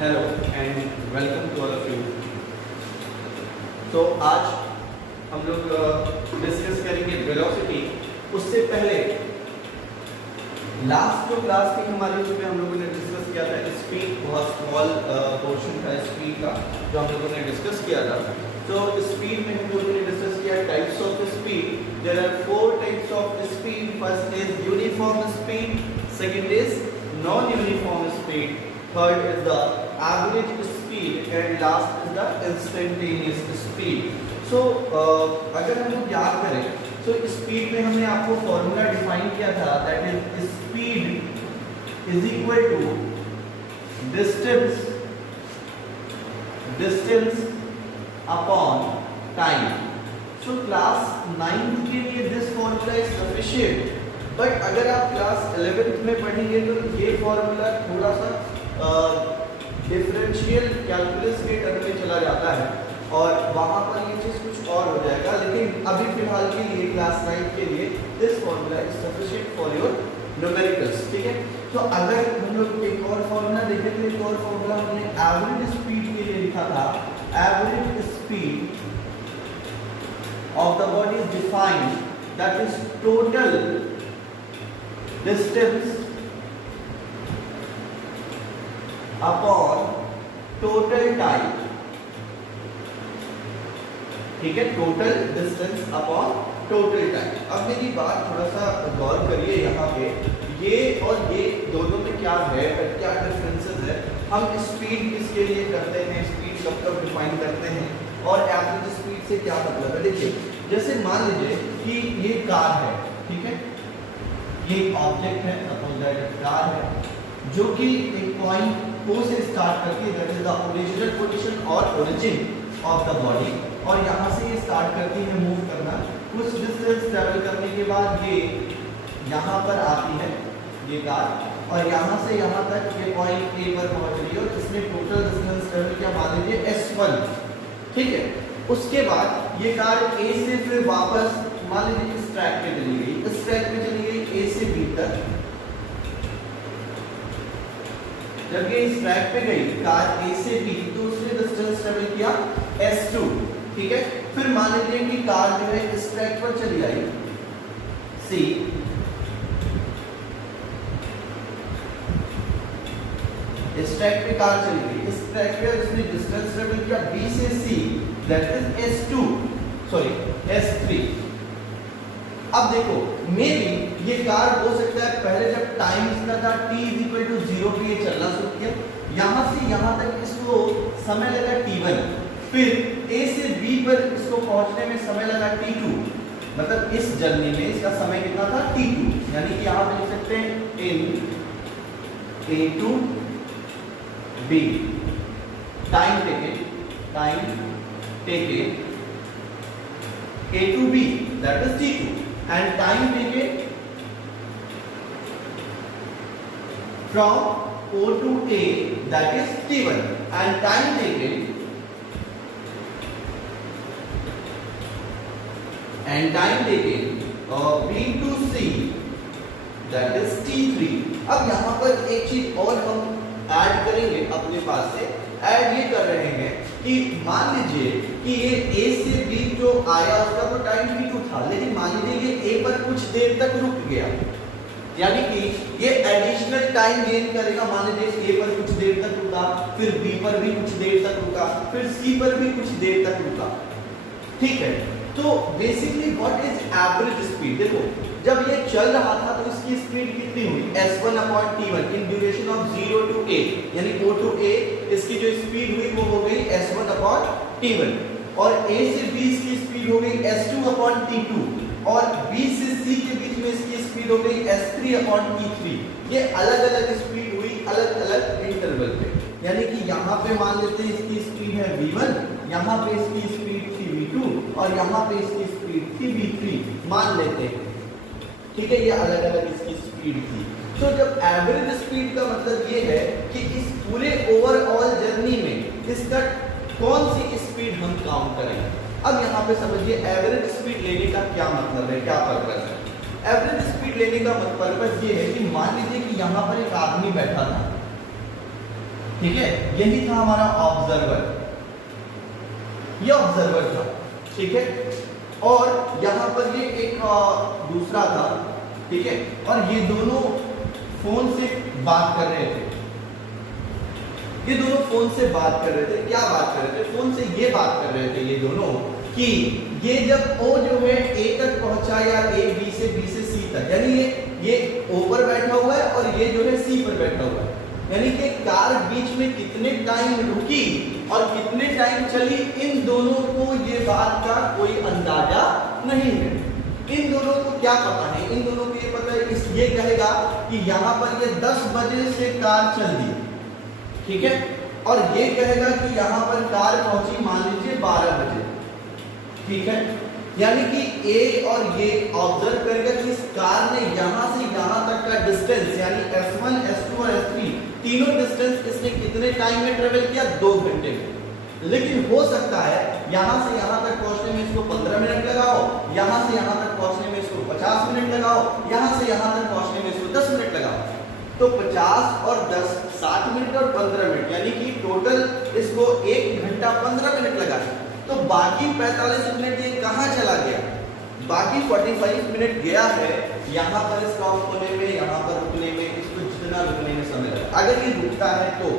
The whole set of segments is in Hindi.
Hello and welcome to all of you. तो आज हम लोग डिस्कस करेंगे वेलोसिटी। उससे पहले लास्ट जो क्लास थी हमारी उसमें हम लोगों ने डिस्कस किया था स्पीड, बहुत स्मॉल पोर्शन था स्पीड का जो हम लोगों ने डिस्कस किया था। तो स्पीड में हम लोगों ने डिस्कस किया types of speed. There are 4 types of speed. First is uniform speed, second is non uniform speed, third is the average speed and last is the instantaneous speed. So अगर हम लोग याद करें तो स्पीड में हमने आपको फॉर्मूला डिफाइन किया था, that is speed is equal to distance upon time. So class 9th के लिए this formula is sufficient, but अगर आप क्लास 11th में पढ़ेंगे तो ये फॉर्मूला थोड़ा सा डिफरेंशियल कैलकुलस के टर्म में चला जाता है और वहाँ पर ये चीज़ कुछ और हो जाएगा। लेकिन अभी फिलहाल के लिए क्लास 9 के लिए this formula is sufficient for your numericals. ठीक है, तो अगर हम लोग एक और फॉर्मूला देखें तो एक और फॉर्मूला हमने एवरेज स्पीड के लिए लिखा था। Average speed of the body is defined that is total distance upon total time. ठीक है, total distance upon total time. अब मेरी बात थोड़ा सा गौर करिए, यहाँ पे ये और ये दोनों में क्या है, क्या डिफरेंसेस है। हम स्पीड किसके लिए करते हैं, स्पीड कब कब डिफाइन करते हैं, और एवरेज स्पीड से क्या मतलब है। देखिए, जैसे मान लीजिए कि ये कार है, ठीक है, ये ऑब्जेक्ट है, सपोज दैट कार है जो कि एक पॉइंट O से स्टार्ट करती है, that is the original position और ओरिजिन ऑफ द बॉडी, और यहाँ से ये स्टार्ट करती है मूव करना। कुछ डिस्टेंस ट्रैवल करने के बाद ये यहाँ पर आती है ये कार, और यहाँ से यहाँ तक ये पॉइंट A पर पहुँच रही है और इसने टोटल डिस्टेंस ट्रैवल किया मान लीजिए S1। ठीक है, उसके बाद ये कार A से फिर वापस मान लीजिए इस ट्रैक पे चली गई, इस ट्रैक पे चली गई A से B तक। जब ये इस ट्रैक पे गई कार A से B तो उसने डिस्टेंस ट्रैवल किया S2। ठीक है, फिर मान लीजिए कि कार जो है इस ट्रैक पर चली आई C, इस ट्रैक पे कार चली गई, इस ट्रैक पे उसने डिस्टेंस ट्रैवल किया B से C, that is S2 sorry S3। अब देखो मे बी ये कार हो सकता है पहले जब टाइम इसका था t=0 पे ये चलना शुरू किया, यहाँ से यहाँ तक इसको समय लगा t1, फिर A से B पर इसको पहुँचने में समय लगा t2, मतलब इस जर्नी में इसका समय कितना था t2, यानी कि यहाँ पे लिख सकते हैं in A to B time taken A to B that is t2 and time taken from O to A that is t1 and time taken B to C that is t3। अब यहाँ पर एक चीज और हम ऐड करेंगे अपने पास से, ऐड ये कर रहे हैं कि मान लीजिए कि ये A से B जो आया उसका तो टाइम t2 था, लेकिन मान लीजिए ये A पर कुछ देर तक रुक गया, यानी कि ये एडिशनल टाइम गेन करेगा। मान लीजिए A पर कुछ देर तक रुका, फिर B पर भी कुछ देर तक रुका, फिर C पर भी कुछ देर तक रुका। ठीक है, तो basically what is average speed. देखो जब ये चल रहा था तो इसकी स्पीड कितनी हुई S1/T1 in duration of 0 to A, यानी O to A इसकी जो स्पीड हुई वो हो गई S1/T1, और A से B की स्पीड हो गई S2/T2, और B से C के बीच में इसकी स्पीड हो गई S3/T3। ये अलग अलग स्पीड हुई अलग अलग इंटरवल पे, यानी कि यहाँ पे मान लेते हैं इसकी स्पीड है V1, यहाँ पे इसकी स्पीड थी V2, और यहाँ पे इसकी स्पीड थी V3 मान लेते हैं। ठीक है, ये अलग अलग इसकी स्पीड थी। तो जब एवरेज स्पीड का मतलब ये है कि इस पूरे ओवरऑल जर्नी में इसका कौन सी स्पीड हम काउंट करेंगे। अब यहाँ पे समझिए एवरेज स्पीड लेने का क्या मतलब है, क्या पर्पस है। एवरेज स्पीड लेने का पर्पस ये है कि मान लीजिए कि यहाँ पर एक आदमी बैठा था, ठीक है, यही था हमारा ऑब्जर्वर, ये ऑब्जर्वर था, ठीक है। और यहां पर ये एक दूसरा था, ठीक है, और ये दोनों फोन से बात कर रहे थे, ये दोनों फोन से बात कर रहे थे। क्या बात कर रहे थे? फोन से ये बात कर रहे थे ये दोनों कि ये जब ओ जो है ए तक पहुंचा या ए बी से सी तक, यानी ये ओ पर बैठा हुआ है और ये जो है सी पर बैठा हुआ है, यानी कि कार बीच में कितने टाइम रुकी और कितने टाइम चली, इन दोनों को ये बात का कोई अंदाजा नहीं है। इन दोनों को क्या पता है? इन दोनों को ये पता है, ये कहेगा कि यहाँ पर ये 10 बजे से कार चल दी, ठीक है, और ये कहेगा कि यहाँ पर कार पहुंची मान लीजिए 12 बजे, ठीक है। यानी कि ए और ये ऑब्जर्व करेगा कि इस कार ने यहाँ से यहाँ तक का डिस्टेंस, यानी S1, S2 और S3 तीनों डिस्टेंस इसने कितने टाइम में ट्रेवल किया? 2 घंटे में। लेकिन हो सकता है यहाँ से यहाँ तक पहुंचने में इसको 15 मिनट लगाओ, यहाँ से यहाँ तक पहुंचने में इसको 50 मिनट लगाओ, यहाँ से यहाँ तक पहुंचने में इसको 10 मिनट लगाओ, तो 50 और 10 60 मिनट और 15 मिनट, यानी कि टोटल इसको 1 घंटा 15 मिनट लगा। तो बाकी 45 मिनट ये कहाँ चला गया? बाकी 45 मिनट गया है यहाँ पर स्टॉप होने में, यहाँ पर रुकने में, इसको जितना रुकने में समय लगा, अगर ये रुकता है तो,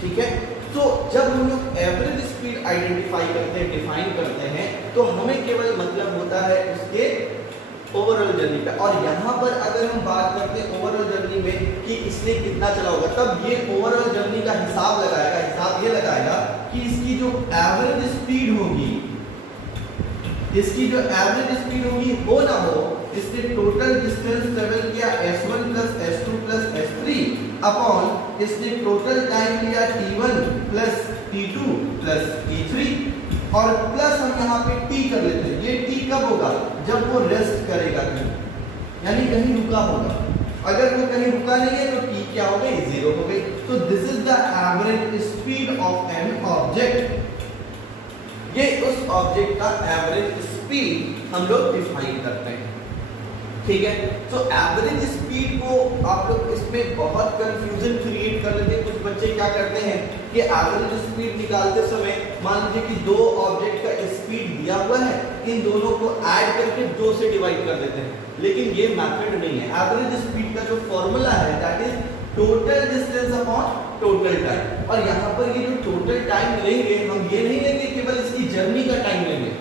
ठीक है। तो जब हम लोग एवरेज स्पीड आइडेंटिफाई करते हैं, डिफाइन करते हैं, तो हमें केवल मतलब होता है उसके ओवरऑल जर्नी का। और यहाँ पर अगर हम बात करते हैं ओवरऑल जर्नी में कि इसने कितना चला होगा, तब ये ओवरऑल जर्नी का हिसाब लगाएगा। हिसाब ये लगाएगा कि इसकी जो एवरेज स्पीड होगी, इसकी जो एवरेज स्पीड होगी, हो ना हो, इसने टोटल डिस्टेंस ट्रेवल किया S1 plus S2 plus S3 upon इसने टोटल टाइम लिया T1 plus T2 plus T3 और प्लस हम यहाँ पे T कर लेते हैं। ये T कब होगा? जब वो रेस्ट करेगा कहीं, यानी कहीं रुका होगा। अगर वो कहीं रुका नहीं है तो T क्या हो गई? 0 हो गई। तो this is the average speed of an object. ये उस ऑब्जेक्ट का एवरेज स्पीड हम लोग डिफाइन करते हैं, ठीक है। तो एवरेज स्पीड को आप लोग इसमें बहुत कंफ्यूजन क्रिएट कर लेते हैं। कुछ बच्चे क्या करते हैं कि एवरेज स्पीड निकालते समय मान लीजिए कि दो ऑब्जेक्ट का स्पीड दिया हुआ है, इन दोनों को ऐड करके 2 से डिवाइड कर देते हैं, लेकिन ये मेथड नहीं है। एवरेज स्पीड का जो फॉर्मूला है that is total distance upon total time. और यहाँ पर ये जो टोटल टाइम लेंगे, हम ये नहीं लेंगे केवल इसकी जर्नी का टाइम लेंगे,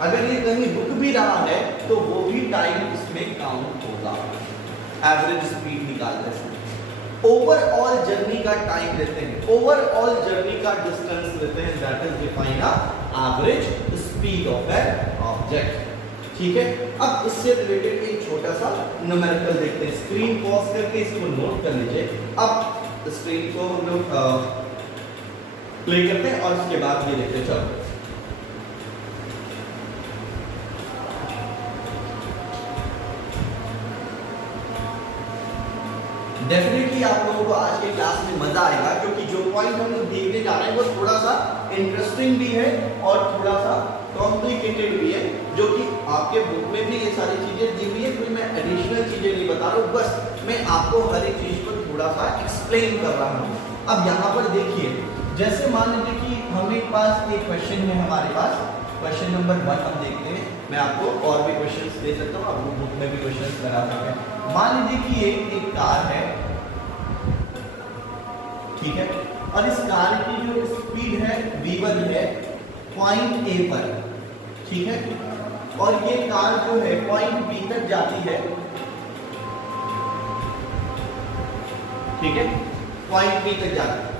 अगर ये कहीं रुक भी रहा है तो वो भी टाइम इसमें काउंट होगा एवरेज स्पीड निकालते समय। ओवरऑल जर्नी का टाइम लेते हैं, ओवरऑल जर्नी का डिस्टेंस लेते हैं, that is define average speed of an object, ठीक है। अब इससे रिलेटेड एक छोटा सा न्यूमेरिकल देखते हैं। स्क्रीन पॉज करके इसको नोट कर लीजिए। अब स्क्रीन को हम लोग प्ले करते हैं और उसके बाद ये देखते हैं। चलो डेफिनेटली आप लोगों को आज के क्लास में मजा आएगा, क्योंकि जो पॉइंट हम लोग देखने जा रहे हैं वो थोड़ा सा इंटरेस्टिंग भी है और थोड़ा सा कॉम्प्लिकेटेड भी है, जो कि आपके बुक में भी ये सारी चीजें दी हुई है। कोई मैं एडिशनल चीजें नहीं बता रहा हूँ, बस मैं आपको हर एक चीज को थोड़ा सा एक्सप्लेन कर रहा हूँ। अब यहाँ पर देखिए, जैसे मान लीजिए कि हमें पास एक क्वेश्चन है, हमारे पास क्वेश्चन नंबर 1 हम देखते हैं। मैं आपको और भी क्वेश्चंस दे सकता हूँ, आपको बुक में भी क्वेश्चंस लगा सकते हैं। मान लीजिए कि एक कार है, ठीक है, और इस कार की जो स्पीड है v1 है पॉइंट A पर, ठीक है, और ये कार जो है पॉइंट B तक जाती है, ठीक है, पॉइंट B तक जाती है।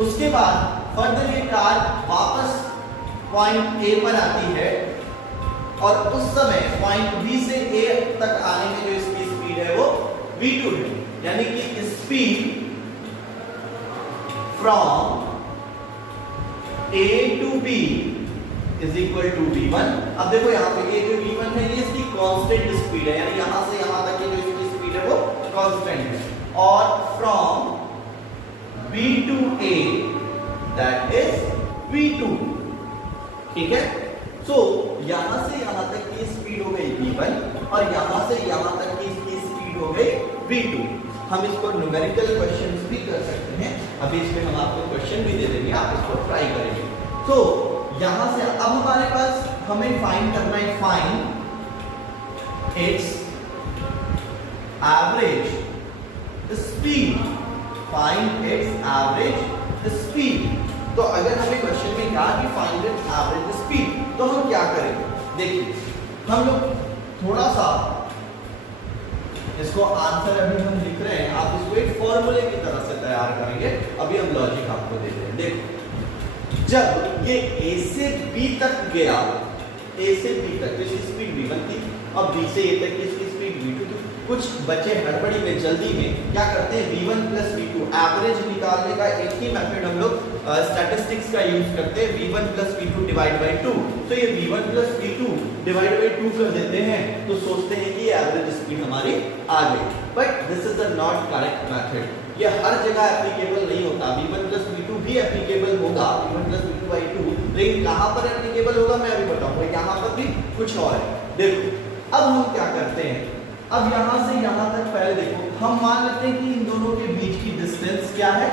उसके बाद फर्दर ये कार वापस पॉइंट A पर आती है और उस समय पॉइंट B से A तक आने में जो इसकी स्पीड है वो v2 है, यानी कि speed from A to B is equal to v1। अब देखो यहाँ पे ये जो v1 है ये इसकी कांस्टेंट स्पीड है, यानी यहाँ से यहाँ तक की जो इसकी स्पीड है वो कांस्टेंट है, और from B to A that is v2, ठीक है। सो यहाँ से यहाँ तक की स्पीड हो गई v1 और यहाँ से यहाँ तक की इसकी स्पीड हो गई v2। हम इसको न्यूमेरिकल क्वेश्चंस भी कर सकते हैं। अभी इसमें हम आपको क्वेश्चन भी दे देंगे, आप इसको ट्राई करेंगे। तो यहां से अब हमारे पास हमें फाइंड करना है, find its average speed, find its average speed. तो अगर हमें क्वेश्चन में कहा कि फाइंड इट्स एवरेज स्पीड, तो हम क्या करेंगे? देखिए हम लोग थोड़ा सा इसको आंसर अभी हम लिख रहे हैं, आप इसको एक फॉर्मूले की तरह से तैयार करेंगे। अभी हम लॉजिक आपको देते हैं। देखो जब ये A से B तक गया, A से B तक इसकी स्पीड V1 थी, अब B से A तक इसकी स्पीड V2 थी। कुछ बच्चे हड़बड़ी में जल्दी में क्या करते हैं, V1 प्लस V2 एवरेज निकालने का एक ही मेथड हम लोग स्टैटिस्टिक्स का यूज करते हैं, V1 plus V2 divide by 2। तो ये V1 plus V2 divide by 2 कर देते हैं, तो सोचते हैं कि एवरेज स्पीड हमारी आ गई। But this is the not correct method. ये हर जगह एप्लीकेबल नहीं होता। V1 प्लस V2 भी एप्लीकेबल होगा, V1 प्लस V2 बाई 2, लेकिन कहां पर एप्लीकेबल होगा मैं अभी बताऊंगा। यहाँ पर भी कुछ और है। देखो अब हम क्या करते हैं, अब यहां से यहां तक पहले देखो, हम मान लेते हैं कि इन दोनों के बीच की डिस्टेंस क्या है,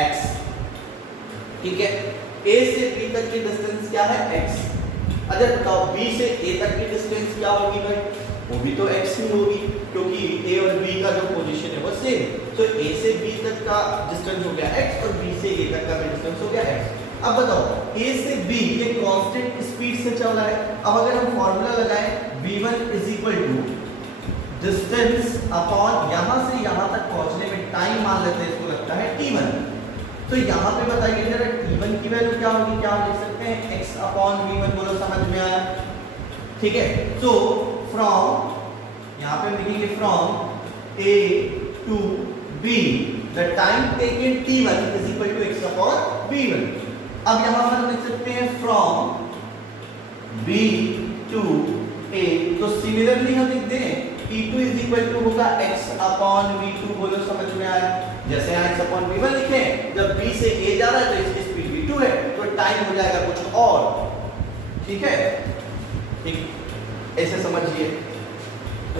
x। ठीक है, A से B तक की डिस्टेंस क्या है, x। अच्छा बताओ B से A तक की डिस्टेंस क्या होगी भाई, वो भी तो x ही होगी, क्योंकि A और B का जो पोजीशन है वो सेम। तो A से B तक का डिस्टेंस हो गया x और B से A तक का भी डिस्टेंस हो गया x। अब बताओ A से B ये कांस्टेंट स्पीड से चल रहा है। अब अगर हम फार्मूला लगाएं v1 is equal to distance upon यहां से यहां तक पहुंचने में टाइम मान लेते हैं, इसको लगता है t1। तो यहां पे बताइए जरा t1 की वैल्यू क्या होगी, क्या हम लिख सकते हैं x अपॉन v1। बोलो समझ में आया? ठीक है, सो फ्रॉम यहां पे हम लिखेंगे from a to b the time taken t1 is equal to x upon v1। अब यहां पर लिख सकते हैं फ्रॉम b टू a, तो सिमिलरली हम लिख दें t2 इज इक्वल टू होगा x अपॉन v2। बोलो समझ में आया? जैसे यहाँ x अपॉन v1 लिखे, जब b से a जा रहा है तो इसकी स्पीड v2 है, तो टाइम हो जाएगा कुछ और। ठीक है, ठीक ऐसे समझिए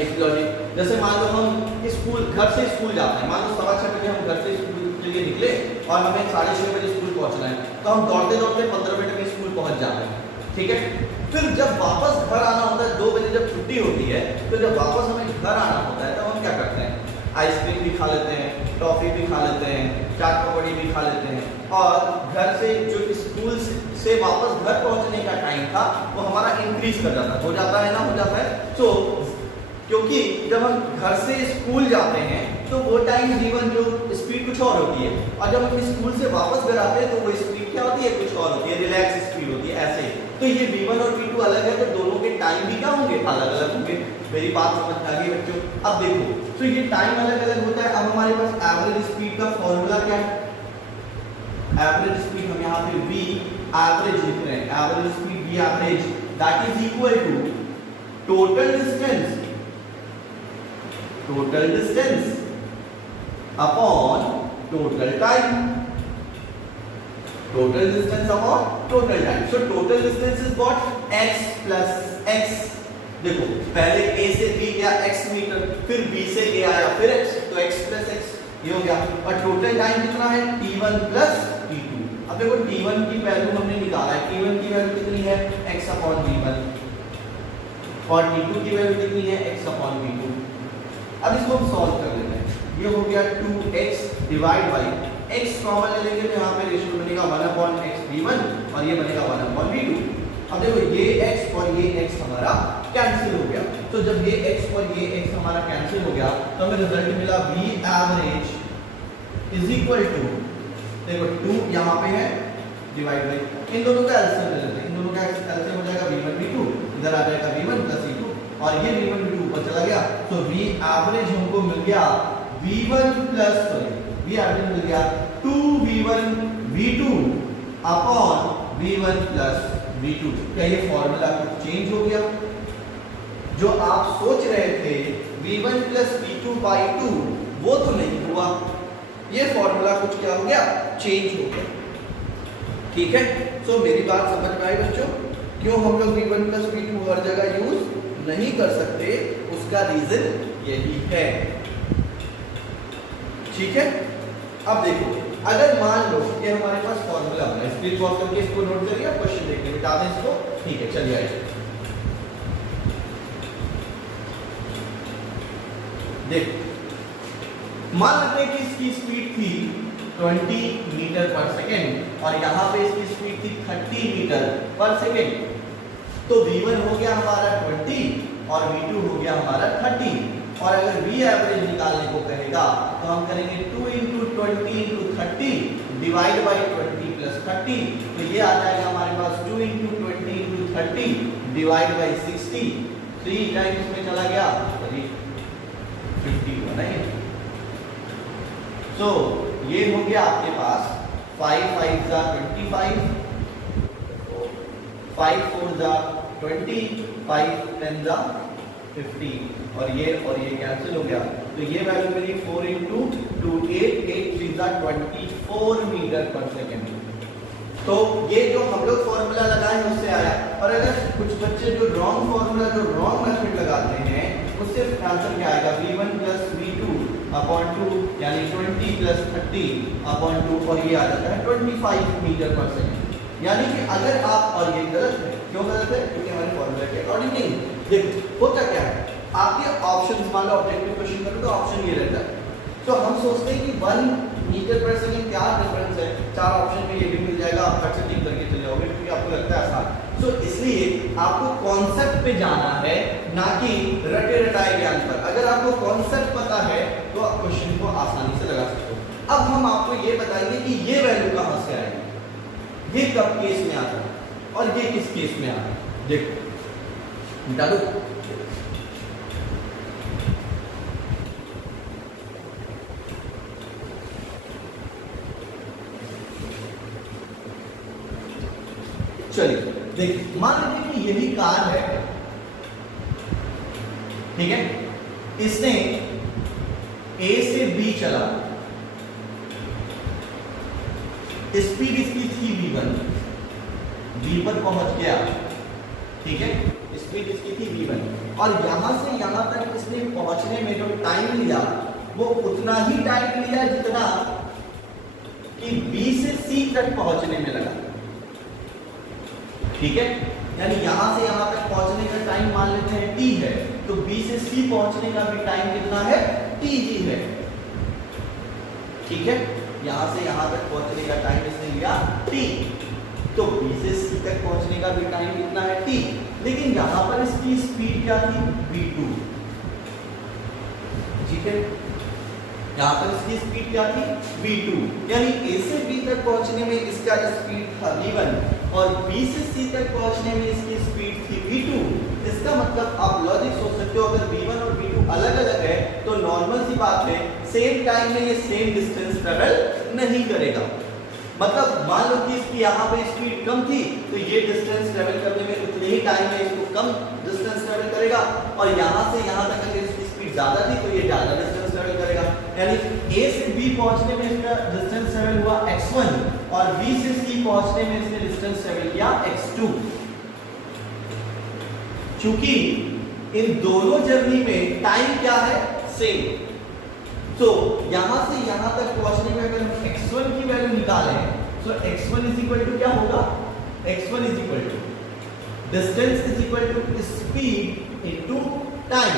एक लॉजिक। जैसे मान लो हम स्कूल, घर से स्कूल जाते हैं, मान लो 6:15 बजे हम घर से स्कूल के लिए निकले और हमें 6:30 बजे स्कूल पहुंचना है, तो हम दौड़ते दौड़ते 15 मिनट में स्कूल पहुंच जाते हैं। ठीक है, फिर जब वापस घर आना होता है, 2 बजे जब छुट्टी होती है, तो जब वापस हमें घर आना होता है, तब हम क्या करते हैं, आइसक्रीम भी खा लेते हैं, टॉफी भी खा लेते हैं, चाट पकौड़ी भी खा लेते हैं, और घर से जो स्कूल से वापस घर पहुंचने का टाइम था वो हमारा इंक्रीज कर जाता है, हो जाता है ना, हो जाता है। तो क्योंकि जब हम घर से स्कूल जाते हैं तो वो टाइम v1 जो स्पीड कुछ और होती है, और जब हम स्कूल से वापस घर आते हैं तो वो स्पीड क्या होती है, कुछ और होती है, रिलैक्स स्पीड होती है। ऐसे तो ये v1 और v2 अलग है, तो दोनों के टाइम भी क्या होंगे, अलग अलग होंगे। मेरी बात समझ आ गई बच्चों? अब देखो, तो ये टाइम अलग अलग होता है। अब हमारे पास एवरेज स्पीड का फॉर्मूला क्या है, एवरेज स्पीड हम यहाँ पे v एवरेज लिख रहे हैं, average speed v average that is equal to total distance upon total time, total distance upon total time. So total distance is what, x plus x। देखो पहले a से b गया x मीटर, फिर b से a आया फिर x, तो x प्लस x ये हो गया। और टोटल टाइम कितना है, t1 प्लस t2। अब देखो t1 की वैल्यू हमने निकाला है, t1 की वैल्यू कितनी है, x अपॉन v1, और t2 की वैल्यू कितनी है, x अपॉन v2। अब इसको हम सॉल्व कर लेते हैं। ये हो गया 2x divide by x common ले लेंगे तो यहाँ पे रेशियो बनेगा 1/x v1 और ये बनेगा 1/v2। अब देखो ये x और ये x हमारा कैंसिल हो गया, तो जब ये x और ये x हमारा कैंसिल हो गया तो हमें रिजल्ट मिला v average is equal to, देखो 2 यहाँ पे है डिवाइड बाई, इन दोनों का एलसीएम ले लेते हैं, इन दोनों का एलसीएम हो जाएगा v1 v2, इधर आ जाएगा v1 प्लस v2 और ये v1 v2 ऊपर चला गया, तो v एवरेज हमको मिल गया v1 प्लस v एवरेज मिल गया 2v1 v2 upon v1 plus v2। क्या ये फॉर्मूला कुछ चेंज हो गया? जो आप सोच रहे थे v1 प्लस v2 बाई 2 वो तो नहीं हुआ, ये फॉर्मूला कुछ क्या हो गया, चेंज हो गया। ठीक है, सो मेरी बात समझ में आई बच्चों? क्यों हम लोग v1 प्लस v2 हर जगह यूज नहीं कर सकते, उसका रीजन यही है। ठीक है। अब देखो, अगर मान लो ये हमारे पास फॉर्मूला बना, स्पीड पॉज करके इसको नोट करिए, आप क्वेश्चन देखिए, मिटा दें इसको। ठीक है, चलिए आइए देखो, मान लेते हैं कि इसकी स्पीड थी 20 मीटर पर सेकेंड और यहाँ पे इसकी स्पीड थी 30 मीटर पर सेकेंड। तो v1 हो गया हमारा 20 और v2 हो गया हमारा 30। और अगर v एवरेज निकालने को कहेगा तो हम करेंगे 2 × 20 × 30 डिवाइड बाई 20 प्लस 30। तो ये आ जाएगा हमारे पास 2 × 20 × 30 डिवाइड बाई 60। 3 टाइम्स में चला गया, 50 बना है। सो ये हो गया आपके पास 5 5 जा 25, 5 4 जा 20, 5 10 जा 50 और ये कैंसिल हो गया। तो ये वैल्यू मेरी 4 × 2 8 8 3 जा 24 मीटर पर सेकेंड। तो ये जो हम लोग फॉर्मूला लगाए उससे आया। और अगर कुछ बच्चे जो रॉन्ग फॉर्मूला, जो रॉन्ग मेथड लगाते हैं, उससे आंसर क्या आएगा, v1 + v2 अपॉन 2 यानी 20 + 30 अपॉन 2 और ये आ जाता है 25 मीटर पर सेकेंड। यानी कि अगर आप, और ये गलत है, क्यों गलत है, क्योंकि हमारे फॉर्मूला के अकॉर्डिंग नहीं। देखो होता क्या है, आपके ऑप्शंस, मान लो ऑब्जेक्टिव क्वेश्चन करो तो ऑप्शन ये रहता है, तो हम सोचते हैं कि 1 मीटर पर सेकेंड क्या डिफरेंस है, 4 ऑप्शन में ये भी मिल जाएगा, आप फट से टिक करके चले जाओगे क्योंकि आपको लगता है आसान। तो इसलिए आपको कॉन्सेप्ट पे जाना है, ना कि रटे रटाए ज्ञान पर। अगर आपको कॉन्सेप्ट पता है तो आप क्वेश्चन को आसानी से लगा सकते हो। अब हम आपको ये बताएंगे कि ये वैल्यू कहां से आएगी, ये कब केस में आता है और ये किस केस में आता है। देखो मिटा दो, चलिए देखिए, मान लीजिए कि यही कार है, ठीक है, इसने A से B चला, स्पीड इसकी थी v1, B पर पहुंच गया, ठीक है, स्पीड इसकी थी v1 और यहां से यहां तक इसने पहुंचने में जो टाइम लिया वो उतना ही टाइम लिया जितना कि B से C तक पहुंचने में लगा, ठीक है। यानी यहां से यहां तक पहुंचने का टाइम मान लेते हैं t है, तो B से C पहुंचने का भी टाइम कितना है, t ही है, ठीक है। यहां से यहां तक पहुंचने का टाइम इसने लिया t, तो B से C तक पहुंचने का भी टाइम कितना है t। लेकिन यहां पर इसकी स्पीड क्या थी, v2, ठीक है, यहां पर इसकी स्पीड क्या थी, v2। यानी A से B तक पहुंचने में इसका स्पीड था v1 और B से C तक पहुंचने में इसकी स्पीड थी v2। इसका मतलब आप लॉजिक सोच सकते हो, अगर v1 और v2 अलग अलग है तो नॉर्मल सी बात है सेम टाइम में ये सेम डिस्टेंस ट्रेवल नहीं करेगा। मतलब मान लो कि इसकी यहाँ पे स्पीड कम थी तो ये डिस्टेंस ट्रेवल करने में उतने ही टाइम में इसको कम डिस्टेंस ट्रेवल करेगा, और यहाँ से यहाँ तक अगर इसकी स्पीड ज्यादा थी तो ये ज्यादा डिस्टेंस ट्रेवल करेगा। यानी A से B पहुंचने में इसका डिस्टेंस ट्रेवल हुआ x1 और B से C पहुंचने में इसने डिस्टेंस ट्रेवल किया x2। क्योंकि इन दोनों जर्नी में टाइम क्या है, सेम। तो यहां से यहां तक पहुंचने में अगर हम x1 की वैल्यू निकालें तो x1 = क्या होगा, x1 = distance = speed into time.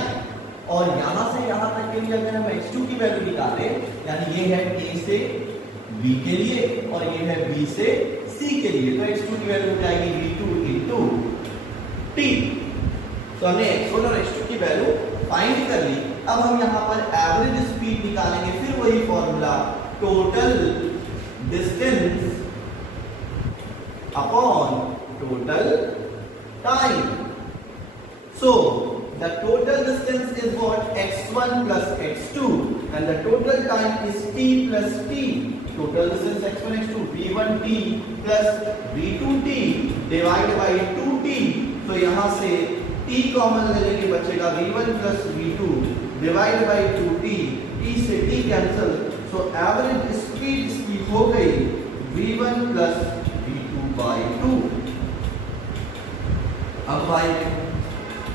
और यहां से यहां तक के लिए अगर हम x2 की वैल्यू निकालें, यानी ये है A से B के लिए और ये है B से C के लिए, तो x2 की वैल्यू हो जाएगी v2 * t। तो हमने x1 और x2 की वैल्यू फाइंड कर ली। अब हम यहां पर एवरेज स्पीड निकालेंगे, फिर वही formula, total distance upon total time. So the total distance is what, x1 plus x2 and the total time is t plus t. Total distance x1 x2 v1t plus v2t divided by 2t। तो यहाँ से t कॉमन ले लेंगे, बचेगा v1 plus v2 divided by 2t, t से t cancel, so average speed इसकी हो गई v1 plus v2 by 2। अब भाई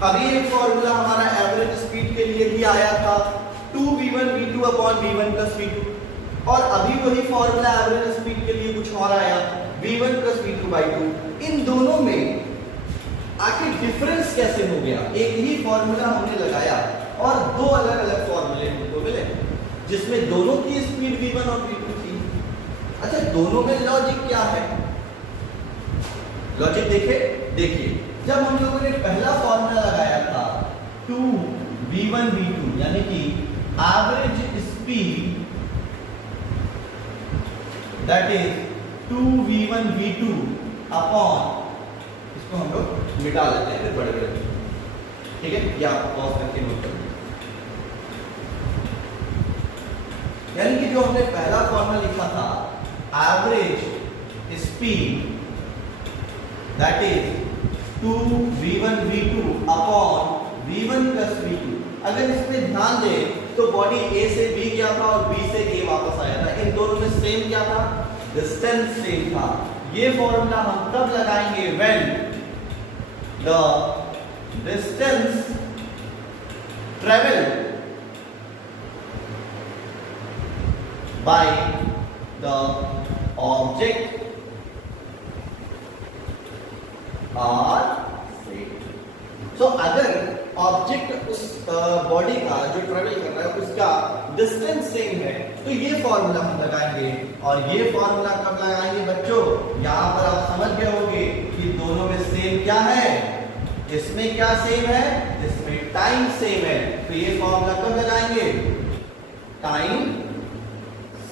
अभी एक फॉर्मूला हमारा एवरेज स्पीड के लिए भी आया था, 2v1 v2 upon v1 plus v2। और अभी वही फॉर्मूला एवरेज स्पीड के लिए कुछ और आया, v1 + v2/2। इन दोनों में आखिर डिफरेंस कैसे हो गया? एक ही फॉर्मूला हमने लगाया और दो अलग अलग फॉर्मूले हमको मिले जिसमें दोनों की स्पीड v1 और v2 थी। अच्छा, दोनों में लॉजिक क्या है? लॉजिक देखिए, जब हम लोगों ने पहला फॉर्मूला लगाया था 2v1 v2 यानी कि average speed that is 2v1 v2 upon, इसको हम लोग मिटा लेते हैं फिर बड़े बड़े, ठीक है? या आप पॉज करके नोट कर, यानी कि जो हमने पहला फॉर्मूला लिखा था average speed that is 2v1 v2 upon v1 + v2। अगर इसमें ध्यान दें तो बॉडी A से B गया था और B से A वापस आया था। इन दोनों में सेम क्या था? डिस्टेंस सेम था। ये फॉर्मूला हम तब लगाएंगे when the distance travelled by the object are same. So अगर ऑब्जेक्ट उस बॉडी का जो ट्रेवल कर रहा है उसका डिस्टेंस सेम है तो ये फॉर्मूला हम लगाएंगे। और ये फॉर्मूला कब लगाएंगे बच्चों? यहाँ पर आप समझ गए होंगे कि दोनों में सेम क्या है। इसमें क्या सेम है? इसमें टाइम सेम है। तो ये फॉर्मूला कब लगाएंगे? टाइम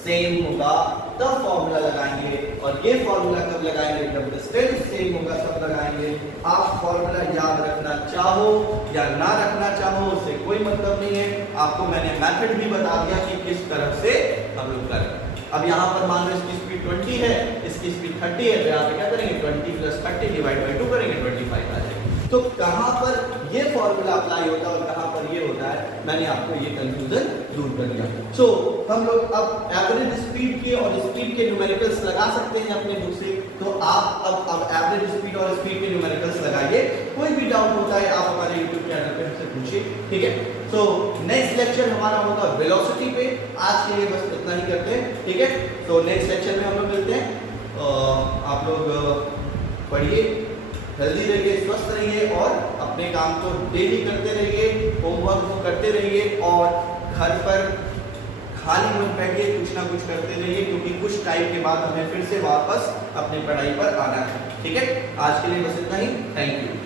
सेम होगा तब फॉर्मूला लगाएंगे। और ये फॉर्मूला कब लगाएंगे? जब डिस्टेंस सेम होगा तब लगाएंगे। आप फॉर्मूला याद रखना चाहो या ना रखना चाहो उससे कोई मतलब नहीं है। आपको मैंने मेथड भी बता दिया कि किस तरह से हम लोग करें। अब यहाँ पर मान लो इसकी स्पीड 20 है, इसकी स्पीड 30 है, तो यहाँ पे क्या करेंगे? 20 + 30 डिवाइड बाय 2 करेंगे, 25 आ जाएगा। तो कहां पर ये फॉर्मूला अप्लाई होता है और कहां पर ये होता है, मैंने आपको ये कंफ्यूजन दूर कर दिया। सो हम लोग अब एवरेज स्पीड के और स्पीड के न्यूमेरिकल्स लगा सकते हैं अपने बुक से। तो आप अब एवरेज स्पीड और स्पीड के न्यूमेरिकल्स लगाइए। कोई भी डाउट होता है आप हमारे YouTube चैनल पे हमसे पूछिए, ठीक है? सो नेक्स्ट लेक्चर हमारा होगा वेलोसिटी पे। आज के लिए बस इतना ही करते हैं, ठीक है? तो नेक्स्ट लेक्चर में हम लोग मिलते हैं। आप लोग पढ़िए, हेल्दी रहिए, स्वस्थ रहिए और अपने काम को डेली करते रहिए, होमवर्क को करते रहिए और घर पर खाली मत बैठिए, कुछ ना कुछ करते रहिए क्योंकि कुछ टाइम के बाद हमें फिर से वापस अपनी पढ़ाई पर आना है, ठीक है? आज के लिए बस इतना ही। Thank you.